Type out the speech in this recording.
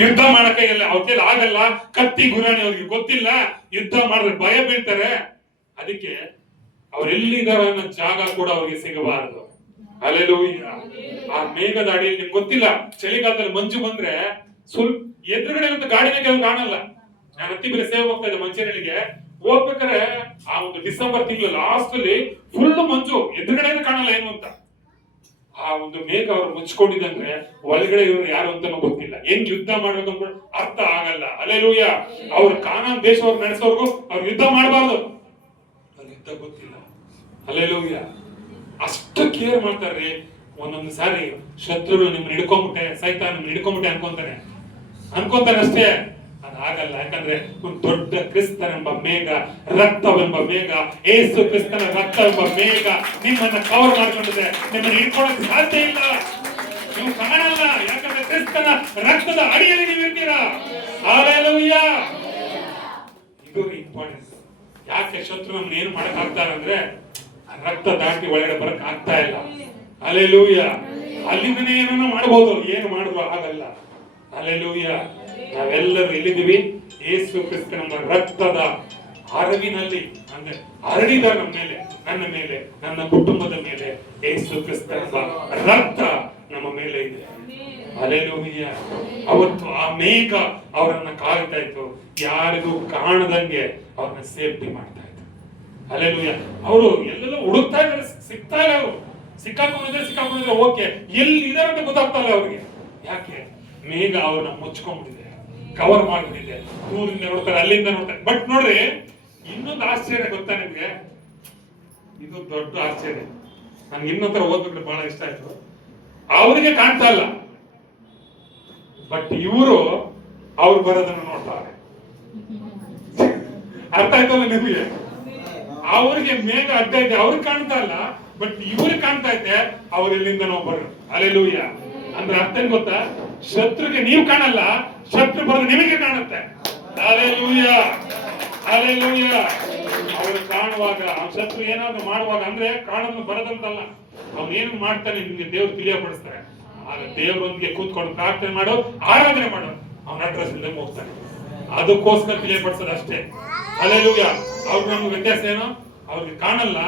ಯುದ್ಧ ಮಾಡಕ್ಕೆ ಅವ್ರ ಆಗಲ್ಲ, ಕತ್ತಿ ಗುರಾಣಿ ಅವ್ರಿಗೆ ಗೊತ್ತಿಲ್ಲ, ಯುದ್ಧ ಮಾಡಿದ್ರೆ ಭಯ ಬೀಳ್ತಾರೆ. ಅದಕ್ಕೆ ಅವರೆಲ್ಲಿದ್ದಾರೆ ಅನ್ನೋ ಜಾಗ ಕೂಡ ಅವ್ರಿಗೆ ಸಿಗಬಾರದು. ಹಲ್ಲೆಲೂಯಾ. ಆ ಮೇಘದ ಅಡಿಯಲ್ಲಿ ನಿಮ್ಗೆ ಗೊತ್ತಿಲ್ಲ, ಚಳಿಗಾಲದಲ್ಲಿ ಮಂಜು ಬಂದ್ರೆ ಸ್ವಲ್ಪ ಎದುರುಗಡೆ ಒಂದು ಗಾಡಿನ ಕೆಲವು ಕಾಣಲ್ಲ. ನಾನು ಹತ್ತಿ ಬೆಲೆ ಸೇವೆ ಹೋಗ್ತಾ ಇದ್ದೆ ಮಂಚೇರಿಗೆ, ಹೋಗ್ಬೇಕಾದ್ರೆ ಆ ಒಂದು ಡಿಸೆಂಬರ್ ತಿಂಗಳು ಲಾಸ್ಟ್ ಅಲ್ಲಿ ಫುಲ್ ಮಂಜು, ಎದುರುಗಡೆ ಕಾಣಲ್ಲ ಏನು ಅಂತ. ಆ ಒಂದು ಮೇಘ ಅವ್ರು ಮುಚ್ಕೊಂಡಿದಂದ್ರೆ ಒಳಗಡೆ ಇವರು ಯಾರು ಅಂತಾನೂ ಗೊತ್ತಿಲ್ಲ. ಹೆಂಗ್ ಯುದ್ಧ ಮಾಡ್ಬೇಕು ಅಂತ ಅರ್ಥ ಆಗಲ್ಲ. ಹಲ್ಲೆಲೂಯಾ. ಅವ್ರು ಕಾನಾನ್ ದೇಶವ್ರು ನಡೆಸೋರ್ಗು ಅವ್ರು ಯುದ್ಧ ಮಾಡಬಾರ್ದು, ಅವ್ರ ಯುದ್ಧ ಗೊತ್ತಿಲ್ಲ. ಹಲ್ಲೆಲೂಯಾ. ಅಷ್ಟು ಕೇರ್ ಮಾಡ್ತಾರ್ರಿ. ಒಂದೊಂದು ಸಾರಿ ಶತ್ರುಗಳು ನಿಮ್ಮನ್ನ ಹಿಡ್ಕೊಂಡ್ಬಿಟ್ಟೆ, ಸೈತಾನ ನಿಮ್ಮನ್ನ ಹಿಡ್ಕೊಂಡ್ಬಿಟ್ಟೆ ಅನ್ಕೊಂತಾನೆ ಅಷ್ಟೇ. ಅದಾಗಲ್ಲ. ಯಾಕಂದ್ರೆ ಒಂದು ದೊಡ್ಡ ಕ್ರಿಸ್ತನೆಂಬ ಮೇಘ, ರಕ್ತವೆಂಬ ಮೇಘ, ಏಸು ಕ್ರಿಸ್ತನ ರಕ್ತವೆಂಬ ಮೇಘ ನಿಮ್ಮನ್ನ ಕವರ್ ಮಾಡ್ಕೊಂಡಿದೆ. ನಿಮ್ಮನ್ನ ಹಿಡ್ಕೊಳ್ಳಕ್ ಸಾಧ್ಯ ಇಲ್ಲ, ನೀವು ಕಾಣಲ್ಲ. ಯಾಕಂದ್ರೆ ಕ್ರಿಸ್ತನ ರಕ್ತದ ಅಡಿಯಲ್ಲಿ ನೀವು ಇರ್ತೀರಾ. ಹಲ್ಲೆಲೂಯಾ. ಇದು ಇಂಪಾರ್ಟೆಂಟ್. ಯಾಕೆ ಶತ್ರು ನಮ್ಮನ್ನ ಏನು ಮಾಡಕ್ ಆಗ್ತಾರೆ ಅಂದ್ರೆ ರಕ್ತ ದಾಟಿ ಒಳಗಡೆ ಬರಕ್ ಆಗ್ತಾ ಇಲ್ಲ. ಹಲ್ಲೆಲೂಯಾ. ಅಲ್ಲಿಂದನೇ ಏನೋ ಮಾಡಬಹುದು, ಏನು ಮಾಡಿದ್ರು ಆಗಲ್ಲ. ಹಲ್ಲೆಲೂಯಾ. ನಾವೆಲ್ಲರೂ ಎಲ್ಲಿದ್ದೀವಿ? ಯೇಸು ಕ್ರಿಸ್ತನ ರಕ್ತದ ಹರವಿನಲ್ಲಿ, ಅಂದ್ರೆ ಹರಡಿದ ನಮ್ಮ ಮೇಲೆ, ನನ್ನ ಮೇಲೆ, ನನ್ನ ಕುಟುಂಬದ ಮೇಲೆ ಯೇಸು ಕ್ರಿಸ್ತನ ರಕ್ತ ನಮ್ಮ ಮೇಲೆ ಇದೆ. ಹಲ್ಲೆಲೂಯಾ. ಅವತ್ತು ಆ ಮೇಘ ಅವರನ್ನ ಕಾಯ್ತಾ ಇತ್ತು, ಯಾರಿಗೂ ಕಾಣದಂಗೆ ಅವ್ರನ್ನ ಸೇಫ್ಟಿ ಮಾಡ್ತಾ ಇತ್ತು. ಹಲ್ಲೆಲೂಯಾ. ಅವರು ಎಲ್ಲೆಲ್ಲ ಹುಡುಕ್ತಾ ಇದ್ದಾರೆ, ಸಿಗ್ತಾ ಇಲ್ಲ. ಅವರು ಸಿಕ್ಕಾಕೊಂಡಿದ್ರೆ ಓಕೆ, ಎಲ್ಲಿ ಇದಾರೆ ಅಂತ ಗೊತ್ತಾಗ್ತಾ ಇಲ್ಲ ಅವ್ರಿಗೆ. ಯಾಕೆ? ಮೇಘ ಅವ್ರನ್ನ ಮುಚ್ಕೊಂಡ್ಬಿಟ್ಟಿದೆ, ಕವರ್ ಮಾಡ್ಬಿಟ್ಟಿದೆ. ದೂರಿಂದ ನೋಡ್ತಾರೆ, ಅಲ್ಲಿಂದ ನೋಡ್ತಾರೆ. ಬಟ್ ನೋಡ್ರಿ, ಇನ್ನೊಂದು ಆಶ್ಚರ್ಯ ಗೊತ್ತಾ ನಿಮ್ಗೆ? ಇದು ದೊಡ್ಡ ಆಶ್ಚರ್ಯ. ನನ್ಗೆ ಇನ್ನೊಂದರ ಓದ್ಬಿಟ್ರೆ ಬಹಳ ಇಷ್ಟ ಆಯ್ತು. ಅವರಿಗೆ ಕಾಣ್ತಾ ಇಲ್ಲ, ಬಟ್ ಇವರು ಅವ್ರು ಬರೋದನ್ನ ನೋಡ್ತಾರೆ. ಅರ್ಥ ಆಯ್ತಲ್ಲ ನಿಮಗೆ? ಅವ್ರಿಗೆ ಮೇಘ ಅಡ್ಡ ಇದೆ, ಅವ್ರಿಗೆ ಕಾಣ್ತಾ ಇಲ್ಲ, ಬಟ್ ಇವ್ರಿಗೆ ಕಾಣ್ತಾ ಇದೆ. ಅವ್ರು ಎಲ್ಲಿಂದ ನಾವು ಬರೋದು. ಹಲ್ಲೆಲೂಯಾ. ಅಂದ್ರೆ ಅರ್ಥ ಏನ್ ಗೊತ್ತಾ? ಶತ್ರುಗೆ ನೀವು ಕಾಣಲ್ಲ, ಶತ್ರು ಬರೋದು ನಿಮಗೆ ಕಾಣುತ್ತೆ. ಹಲ್ಲೆಲೂಯಾ. ಹಲ್ಲೆಲೂಯಾ. ಅವರು ಕಾಣುವಾಗ, ಶತ್ರು ಏನಾದ್ರು ಮಾಡುವಾಗ, ಅಂದ್ರೆ ಕಾಣೋದು ಬರೋದಂತಲ್ಲ, ಅವ್ನು ಏನು ಮಾಡ್ತಾನೆ ನಿಮ್ಗೆ ದೇವ್ರು ತಿಳಿಯಪಡಿಸ್ತಾರೆ. ಆಗ ದೇವರೊಂದಿಗೆ ಕೂತ್ಕೊಂಡು ಪ್ರಾರ್ಥನೆ ಮಾಡೋ, ಆರಾಧನೆ ಮಾಡೋ, ಅವನ ಅಡ್ರೆಸ್ ಇಲ್ಲದೆ ಹೋಗ್ತಾನೆ. ಅದಕ್ಕೋಸ್ಕರ ತಿಳಿಯಪಡಿಸೋದು ಅಷ್ಟೇ. ಹಲ್ಲೆಲೂಯಾ. ಅವ್ರಿಗೆ ನಮ್ಗೆ ವ್ಯತ್ಯಾಸ ಏನೋ? ಅವ್ರಿಗೆ ಕಾಣಲ್ಲ,